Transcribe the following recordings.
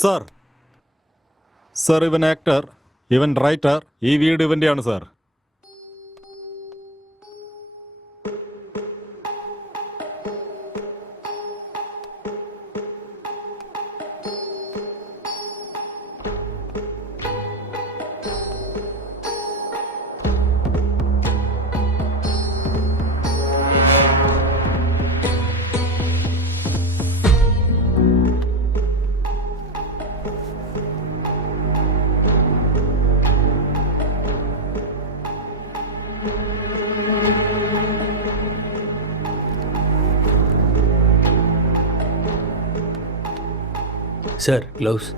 Sir sir ഇവൻ actor, ഇവൻ writer, ഈ വീട് ഇവൻ്റെയാണ് സാർ. Sir, gloves.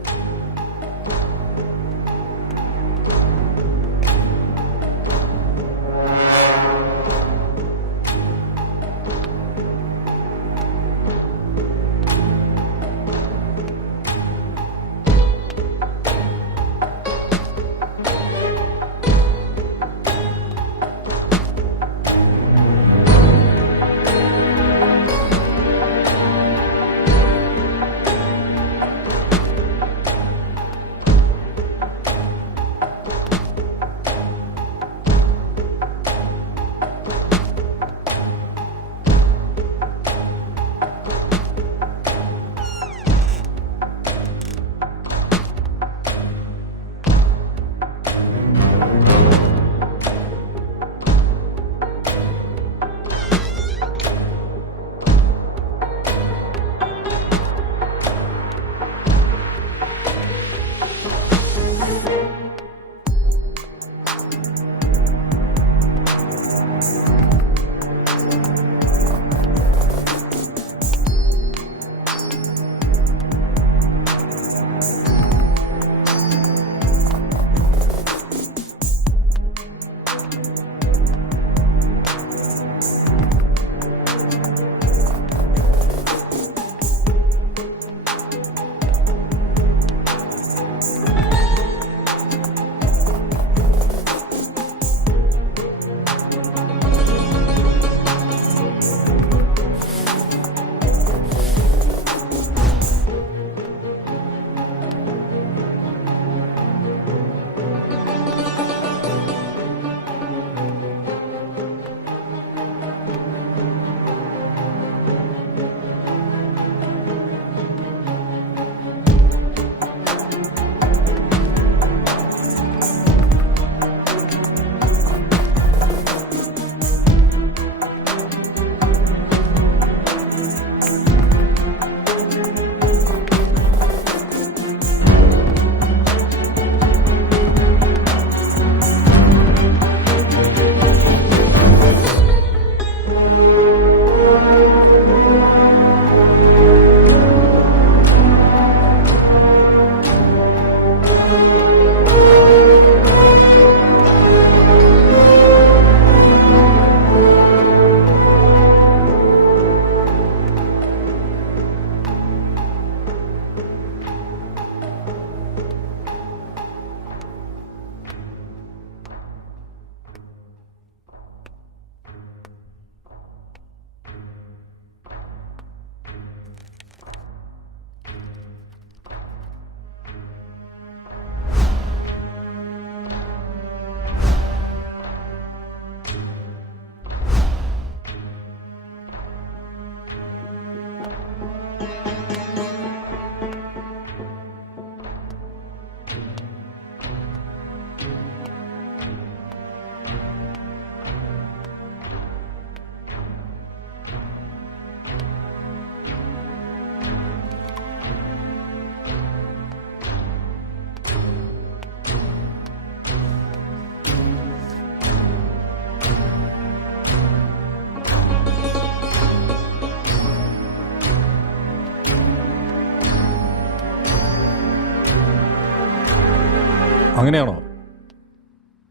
അങ്ങനെയാണോ?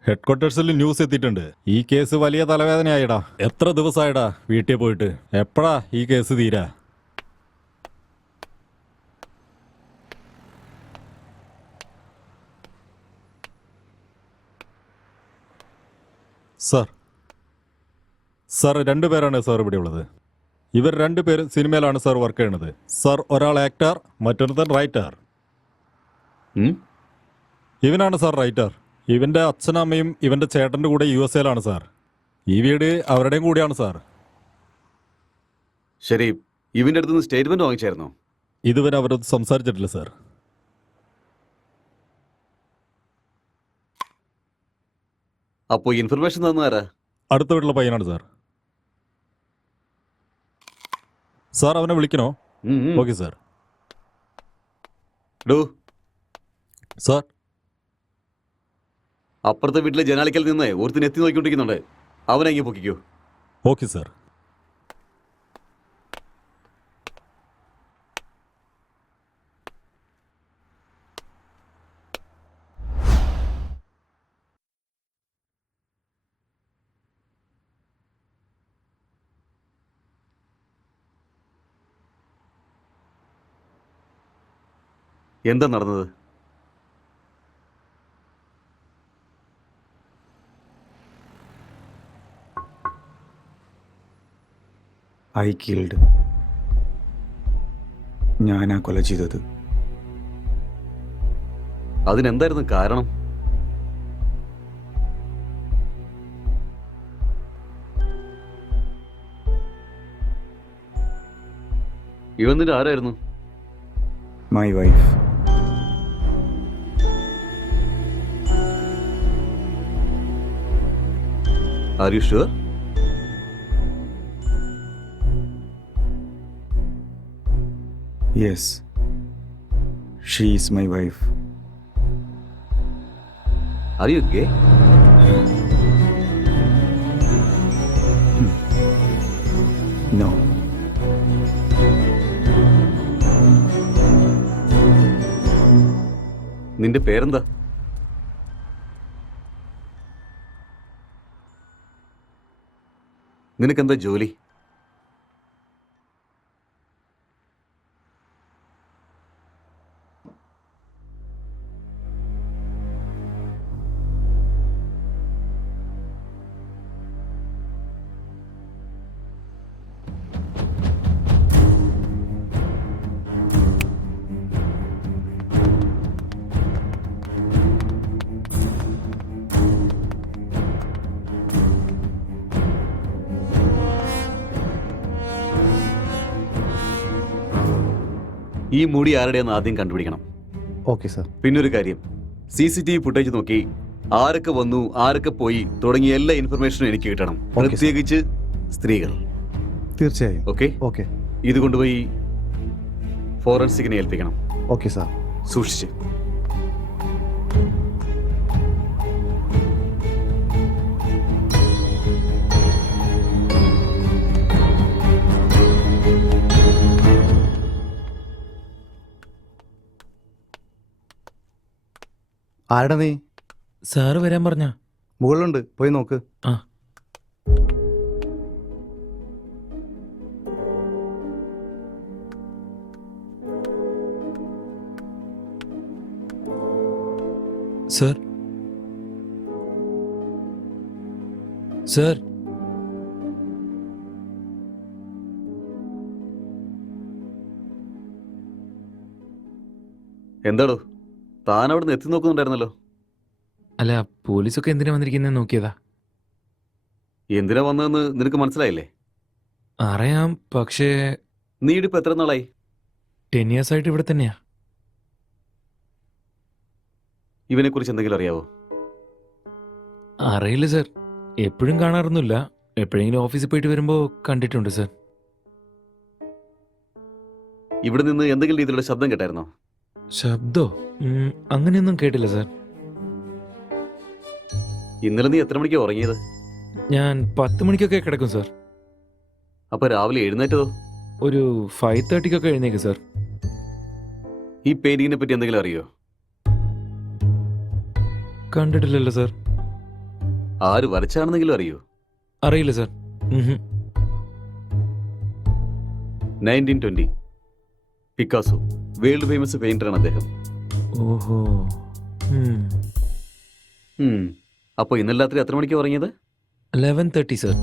ഹെഡ് ക്വാർട്ടേഴ്സിൽ ന്യൂസ് എത്തിയിട്ടുണ്ട്. ഈ കേസ് വലിയ തലവേദനയായിടാ. എത്ര ദിവസമായിടാ വീട്ടിൽ പോയിട്ട്? എപ്പോഴാ ഈ കേസ് തീരാ? സാർ സാർ രണ്ടുപേരാണ് സാർ ഇവിടെ ഉള്ളത്. ഇവർ രണ്ടുപേരും സിനിമയിലാണ് സാർ വർക്ക് ചെയ്യണത്. സാർ ഒരാൾ ആക്ടർ, മറ്റൊരുത്തൻ റൈറ്റർ. ഉം? ഇവനാണ് സാർ റൈറ്റർ. ഇവന്റെ അച്ഛനും അമ്മയും ഇവന്റെ ചേട്ടന്റെ കൂടെ USA ലാണ് സാർ. ഈ വീട് അവരുടെയും കൂടിയാണ് സാർ. ശരി, ഇവന്റെ അടുത്തുനിന്ന് സ്റ്റേറ്റ്മെന്റ് വാങ്ങിച്ചായിരുന്നോ? ഇതുവരെ അവരത് സംസാരിച്ചിട്ടില്ല സാർ. അപ്പോ ഇൻഫർമേഷൻ തന്നാരാ? അടുത്ത വീട്ടിലെ പയ്യനാണ് സാർ. സാർ അവനെ വിളിക്കണോ? Okay sir. ഡോ, സാർ അപ്പുറത്തെ വീട്ടിലെ ജനാലിക്കൽ നിന്ന് ഒരുത്തിന് എത്തി നോക്കിക്കൊണ്ടിരിക്കുന്നുണ്ട്. അവനെ ഇങ്ങനെ പൊക്കിക്കോ. Okay sir. എന്താ നടന്നത്? I killed. ഞാനാ കൊല ചെയ്തത്. അതിനെന്തായിരുന്നു കാരണം? ഇവൻ നിന്റെ ആരായിരുന്നു? My wife. Are you sure? Yes, she is my wife. Are you gay? No. നിന്റെ പേരെന്താ? നിനക്കെന്താ ജോലി? ഈ മുടി ആരുടെയെന്ന് ആദ്യം കണ്ടുപിടിക്കണം. Okay sir. പിന്നൊരു കാര്യം, CCTV ഫുട്ടേജ് നോക്കി ആരൊക്കെ വന്നു, ആരൊക്കെ പോയി തുടങ്ങിയ എല്ലാ ഇൻഫർമേഷനും എനിക്ക് കിട്ടണം. Okay, sir. പ്രത്യേകിച്ച് സ്ത്രീകൾ. തീർച്ചയായും. ഓക്കെ? ഓക്കെ. ഇത് കൊണ്ടുപോയി ഫോറൻസിക്കിനെ ഏൽപ്പിക്കണം. Okay sir. സൂക്ഷിച്ച്. ആരുടെ നീ? സാറ് വരാൻ പറഞ്ഞ. മുകളിലുണ്ട്, പോയി നോക്ക്. ആ. സർ, സർ, എന്താടോ, താൻ അവിടെ നിന്ന് എത്തി നോക്കുന്നുണ്ടായിരുന്നല്ലോ. അല്ല, പോലീസൊക്കെ എന്തിനാ വന്നിരിക്കുന്നത് നോക്കിയതാ. എന്തിനാ വന്നതെന്ന് നിനക്ക് മനസ്സിലായില്ലേ? അറിയാം, പക്ഷേ നീ ഇടിപ്പ് എത്ര നാളായി? 10 years ആയിട്ട് ഇവിടെ തന്നെയാ. ഇവനെ കുറിച്ച് എന്തെങ്കിലും അറിയാവോ? അറിയില്ല സർ, എപ്പോഴും കാണാറൊന്നുമില്ല. എപ്പോഴെങ്കിലും ഓഫീസിൽ പോയിട്ട് വരുമ്പോൾ കണ്ടിട്ടുണ്ട് സർ. ഇവിടെ നിന്ന് എന്തെങ്കിലും രീതിയിലുള്ള ശബ്ദം കേട്ടായിരുന്നോ? ശബ്ദോ? അങ്ങനെയൊന്നും കേട്ടില്ല സർ. ഇന്നലെ നീ എത്ര മണിക്കാണ് ഉറങ്ങിയത്? ഞാൻ 10 മണിക്കൊക്കെ കിടക്കും സർ. അപ്പൊ രാവിലെ എഴുന്നേറ്റതോ? ഒരു 5:30 എഴുന്നേക്കും സർ. ഈ പെയിന്റിങ്ങിനെ പറ്റി എന്തെങ്കിലും അറിയോ? കണ്ടിട്ടില്ലല്ലോ സർ. ആര് വരച്ചാണെന്നെങ്കിലും അറിയോ? അറിയില്ല സർ. 1920 പിക്കാസോ, വേൾഡ് ഫേമസ് പെയിന്ററാണ് അദ്ദേഹം. ഓഹോ. അപ്പോൾ ഇന്നലെ രാത്രി എത്ര മണിക്ക് ഉറങ്ങിയത്? 11:30 സർ.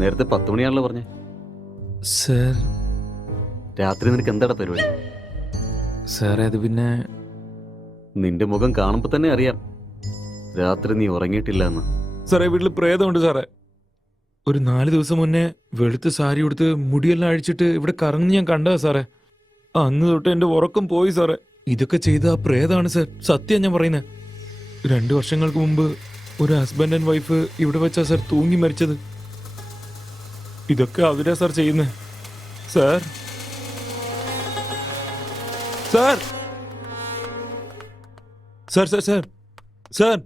നേരത്തെ 10 മണിയാണല്ലോ പറഞ്ഞേ. സർ, രാത്രി നിനക്ക് എന്താണ് പരിപാടി? സാറേ അത് പിന്നെ നിന്റെ മുഖം കാണുമ്പോൾ തന്നെ അറിയാം രാത്രി നീ ഉറങ്ങിയിട്ടില്ല എന്ന്. സാറേ വീട്ടിൽ പ്രേതമുണ്ട് സാറേ. ഒരു 4 ദിവസം മുന്നേ വെളുത്ത് സാരി ഉടുത്ത് മുടിയെല്ലാം അഴിച്ചിട്ട് ഇവിടെ കറങ്ങി ഞാൻ കണ്ടതാ സാറേ. അന്ന് തൊട്ട് എന്റെ ഉറക്കം പോയി സാറേ. ഇതൊക്കെ ചെയ്ത ആ പ്രേതാണ് സാർ, സത്യം ഞാൻ പറയുന്നത്. 2 വർഷങ്ങൾക്ക് മുമ്പ് ഒരു ഹസ്ബൻഡ് ആൻഡ് വൈഫ് ഇവിടെ വെച്ചാ സാർ തൂങ്ങി മരിച്ചത്. ഇതൊക്കെ അവരാ സാർ ചെയ്യുന്നത്. Sir sir sir sir sir sir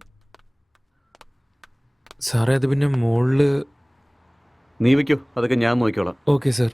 സാറേ അത് പിന്നെ മോളില്. നീ വയ്ക്കോ, അതൊക്കെ ഞാൻ നോക്കിക്കോളാം. Okay sir.